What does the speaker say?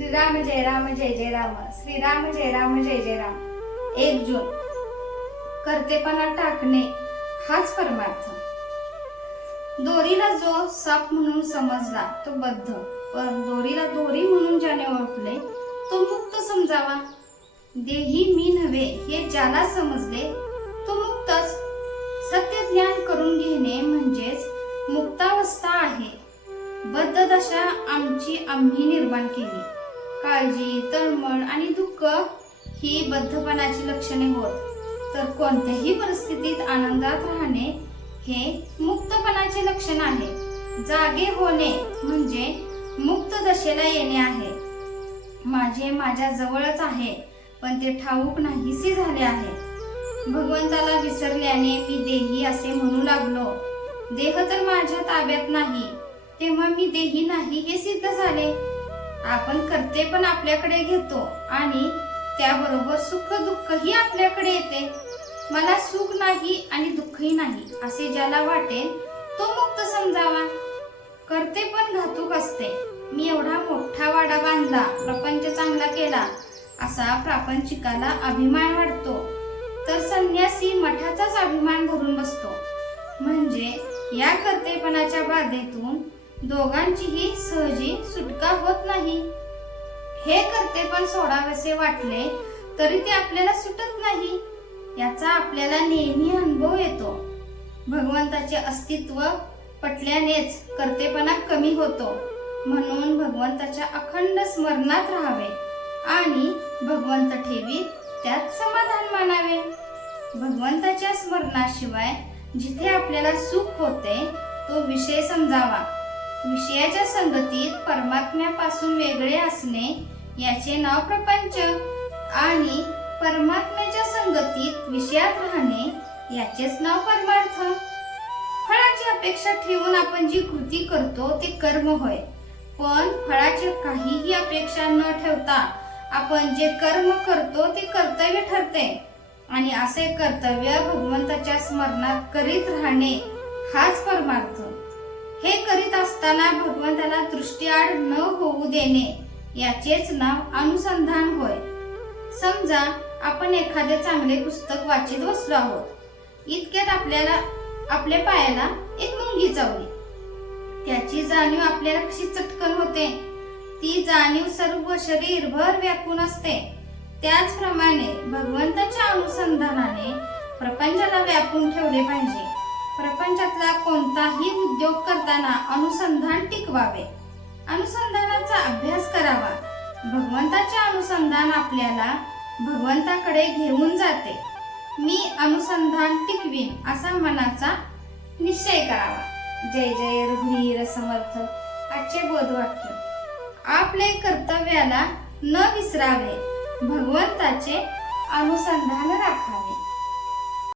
श्रीराम जय राम जय जय राम श्रीराम जय राम जय जय राम एक जून करतेपणा टाकणे हाच परमार्थ दोरीला जो साप म्हणून समजला तो बद्ध पण दोरीला दोरी म्हणून ज्याने ओळखले तो मुक्त समजावा देही मी नव्हे हे ज्याला समजले तो मुक्तच सत्य ज्ञान करून घेणे म्हणजेच मुक्तावस्था आहे बद्ध दशा आमची आम्ही निर्माण केली काळजी तळमळ आणि दुःख ही बद्धपणाची लक्षणे होत तर कोणत्याही परिस्थितीत आनंदात राहणे हे मुक्तपणाचे लक्षण आहे जागे होणे म्हणजे मुक्त दशेला येणे आहे माझे माझ्या जवळच आहे पण ते ठाऊक नाहीसे झाले आहे भगवंताला विसरल्याने मी देही असे म्हणू लागलो देह तर माझ्या ताब्यात नाही तेव्हा मी देही नाही हे सिद्ध झाले आपण करते पण आपल्याकडे घेतो आणि त्याबरोबर सुख दुःखही आपल्याकडे येते मला सुख नाही आणि दुःखही नाही असे ज्याला वाटेल तो मुक्त समजावा करते पण घातूक असते मी एवढा मोठा वाडा बांधला प्रपंच चांगला केला असा प्रापंचिकाला अभिमान वाटतो तर संन्यासी मठाचाच अभिमान धरून बसतो म्हणजे या कर्तेपणाच्या बाधेतून दोघांचीही सह सुटका होत नाही हे करते पण सोडावेसे वाटले तरी ते आपल्याला सुटत नाही याचा आपल्याला नेहमी अनुभव येतो भगवंताचे अस्तित्व पटल्यानेच कर्तेपणा कमी होतो म्हणून भगवंताच्या अखंड स्मरणात राहावे आणि भगवंत ठेवी त्यात समाधान मानावे भगवंताच्या स्मरणाशिवाय जिथे आपल्याला सुख होते तो विषय समजावा विषयाच्या संगतीत परमात्म्यापासून वेगळे असणे याचे नाव प्रपंच आणि परमात्म्याच्या संगतीत विषयात राहणे याचेच नाव परमार्थ फळाची अपेक्षा ठेवून आपण जी कृती करतो ते कर्म होय पण फळाची काहीही अपेक्षा न ठेवता आपण जे कर्म करतो ते कर्तव्य ठरते आणि असे कर्तव्य भगवंताच्या स्मरणात करीत राहणे हाच परमार्थ असताना भगवंताला दृष्टीआड न होऊ देणे याचेच नाव अनुसंधान होय समजा आपण एखादे चांगले पुस्तक वाचित बसलो आहोत इतक्यात आपल्याला आपल्या पायाला एक मुंगी चावली त्याची जाणीव आपल्याला कशी चटकन होते ती जाणीव सर्व शरीरभर व्यापून असते त्याचप्रमाणे भगवंताच्या अनुसंधानाने प्रपंचाला व्यापून ठेवले पाहिजे प्रपंचातला कोणताही उद्योग करताना अनुसंधान टिकवावे अनुसंधानाचा अभ्यास करावा भगवंताचे अनुसंधान आपल्याला भगवंताकडे घेऊन जाते मी अनुसंधान टिकवीन असा मनाचा निश्चय करावा जय जय रघुवीर समर्थ आजचे बोधवाक्य आपले कर्तव्याला न विसरावे भगवंताचे अनुसंधान राखावे